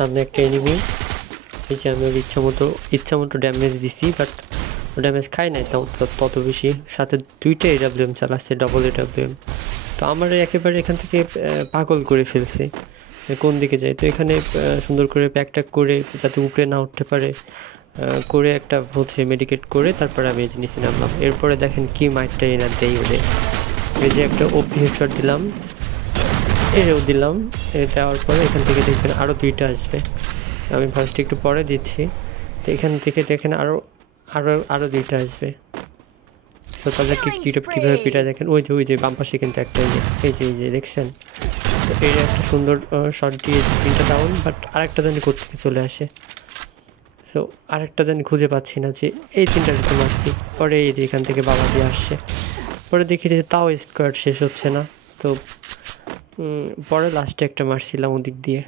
সামনে একটা এনিমি, এই যে আমি ওর ইচ্ছা মতো ড্যামেজ দিছি, বাট ড্যামেজ খাই নাই তত বেশি। সাথে 2টা AWM চালাচ্ছে, ডবল AWM। তো আমার একেবারে এখান থেকে পাগল করে ফেলছে কোন দিকে যাই। তো এখানে সুন্দর করে প্যাক ট্যাক করে যাতে উপরে না উঠতে পারে করে একটা হচ্ছে মেডিকেট করে তারপরে আমি এই জিনিস নামলাম। এরপরে দেখেন কি মাইটটা এনার দেই ওদের। এই যে একটা ওপি হেডশট দিলাম, এও দিলাম। এ দেওয়ার পরে এখান থেকে দেখবেন আরও 2টা আসবে। আমি ফার্স্ট একটু পরে দিচ্ছি। তো এখান থেকে দেখেন আরও 2টা আসবে। তো তাদেরকে কীভাবে পিটা দেখেন, ওই যে বাম পাশে কিন্তু একটা, এই যে দেখছেন। তো এই একটা সুন্দর শট দিয়ে 3টা ডাউন, বাট আরেকটা জানি কোত্থেকে চলে আসে। তো আরেকটা জানি খুঁজে পাচ্ছি না, যে এই 3টা দিতে মারছি। পরে এই যে এখান থেকে বাবা দিয়ে আসছে। পরে দেখি যে তাও স্কোয়াড শেষ হচ্ছে না। তো পরে লাস্টে একটা মারছিলাম ওদিক দিয়ে।